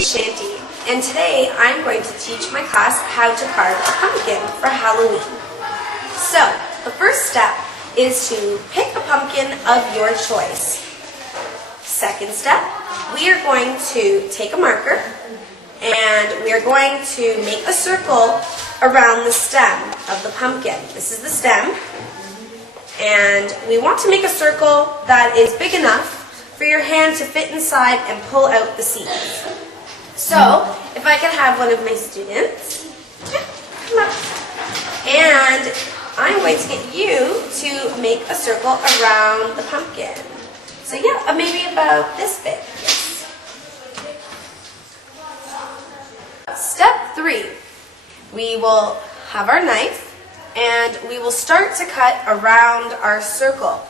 Shanty, and today I'm going to teach my class how to carve a pumpkin for Halloween. So, the first step is to pick a pumpkin of your choice. Second step, we are going to take a marker and we are going to make a circle around the stem of the pumpkin. This is the stem, and we want to make a circle that is big enough for your hand to fit inside and pull out the seeds. So, if I could have one of my students, come up, and I'm going to get you to make a circle around the pumpkin. So yeah, maybe about this big. Step 3, we will have our knife and we will start to cut around our circle.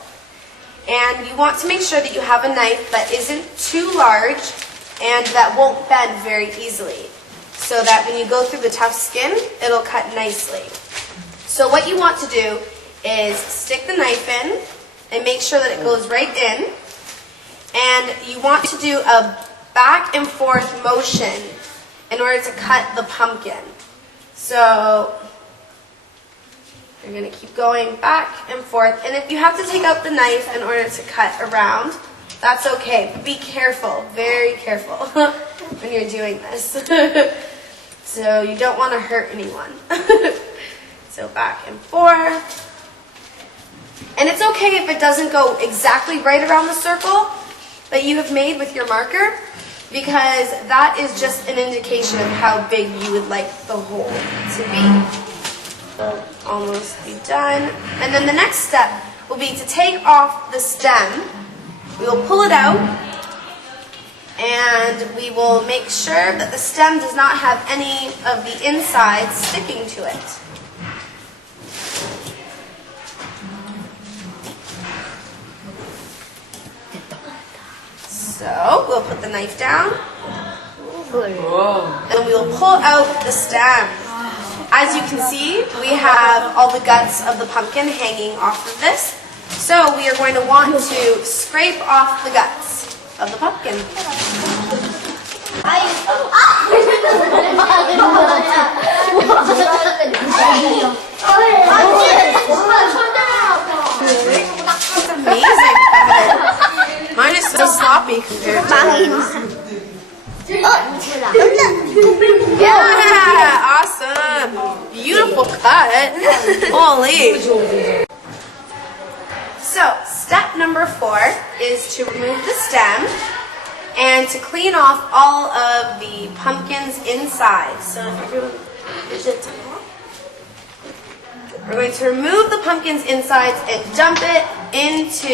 And you want to make sure that you have a knife that isn't too large and that won't bend very easily, so that when you go through the tough skin, it'll cut nicely. So what you want to do is stick the knife in and make sure that it goes right in. And you want to do a back and forth motion in order to cut the pumpkin. So you're going to keep going back and forth. And if you have to take out the knife in order to cut around, that's okay. Be careful, very careful when you're doing this. So you don't want to hurt anyone. So back and forth. And it's okay if it doesn't go exactly right around the circle that you have made with your marker, because that is just an indication of how big you would like the hole to be. We'll almost be done. And then the next step will be to take off the stem. We will pull it out, and we will make sure that the stem does not have any of the inside sticking to it. So we'll put the knife down, and we will pull out the stem. As you can see, we have all the guts of the pumpkin hanging off of this. So we are going to want to scrape off the guts of the pumpkin. It's amazing. Mine is so sloppy compared to mine. Yeah, awesome. Beautiful cut. Holy. So, step number 4 is to remove the stem and to clean off all of the pumpkin's inside. So, if everyone, we're going to remove the pumpkin's insides and dump it into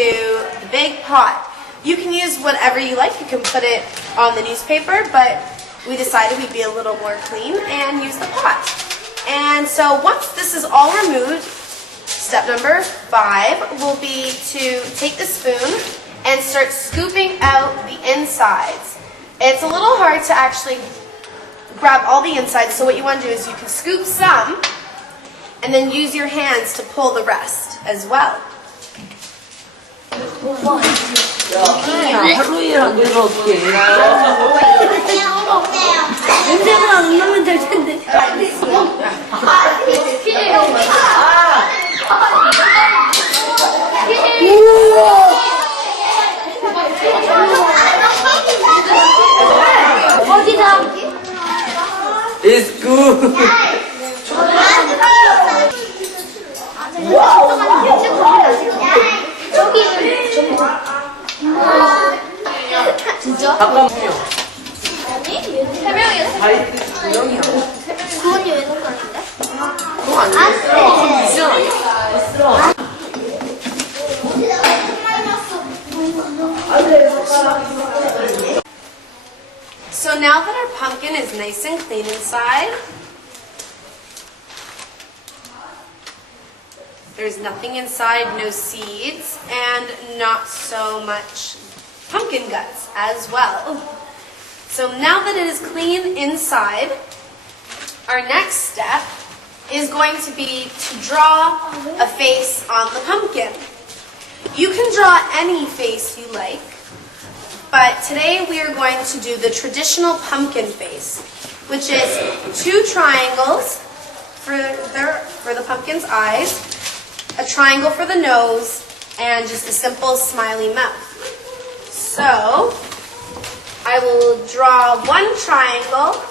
the big pot. You can use whatever you like. You can put it on the newspaper, but we decided we'd be a little more clean and use the pot. And so once this is all removed, step number 5 will be to take the spoon and start scooping out the insides. It's a little hard to actually grab all the insides, so what you want to do is you can scoop some and then use your hands to pull the rest as well. 하루이랑 이렇게 냄새는 안 나면 될 텐데. 어디다? It's good. 진짜? 잠깐만요. 아니? 3명이었어. 바이트 2명이야. 그건 왜 녹았는데? 그거 아니야? 미션 아니야? So now that our pumpkin is nice and clean inside, there's nothing inside, no seeds, and not so much pumpkin guts as well. So now that it is clean inside, our next step is going to be to draw a face on the pumpkin. You can draw any face you like, but today we are going to do the traditional pumpkin face, which is 2 triangles for the pumpkin's eyes, a triangle for the nose, and just a simple smiley mouth. So, I will draw 1 triangle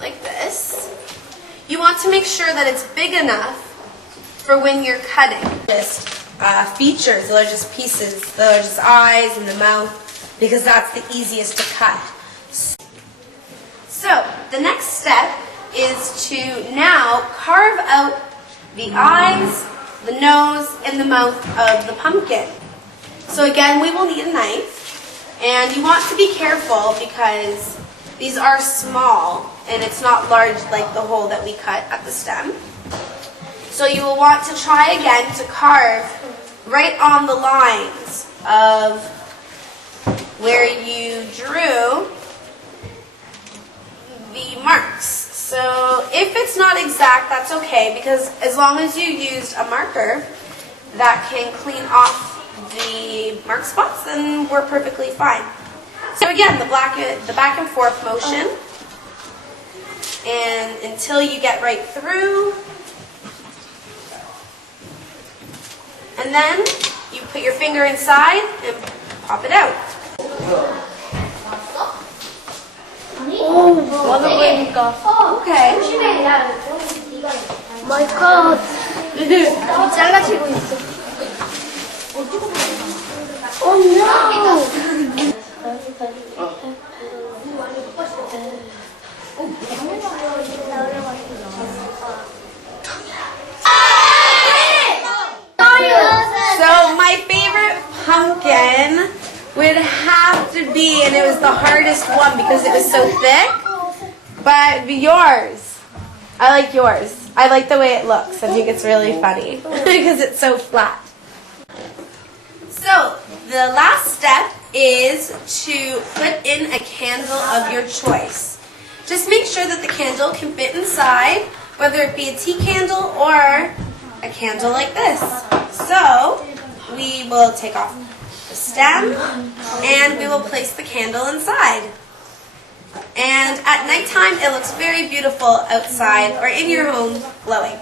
like this. You want to make sure that it's big enough for when you're cutting. Just features, those are just pieces, those are just eyes and the mouth, because that's the easiest to cut. So, the next step is to now carve out the eyes, the nose, and the mouth of the pumpkin. So again, we will need a knife, and you want to be careful because these are small, and it's not large like the hole that we cut at the stem. So you will want to try again to carve right on the lines of where you drew the marks. So if it's not exact, that's okay, because as long as you used a marker that can clean off the mark spots, then we're perfectly fine. So again, the back and forth motion, and until you get right through. And then you put your finger inside and pop it out. 맞아 보이니까. Okay. 마이 갓. 잘라지고 있어. Oh no. So my favorite pumpkin would have to be, and it was the hardest one because it was so thick, but yours. I like yours. I like the way it looks. I think it's really funny because it's so flat. So the last step is to put in a candle of your choice. Just make sure that the candle can fit inside, whether it be a tea candle or a candle like this. So we will take off the stem and we will place the candle inside. And at nighttime, it looks very beautiful outside or in your home glowing.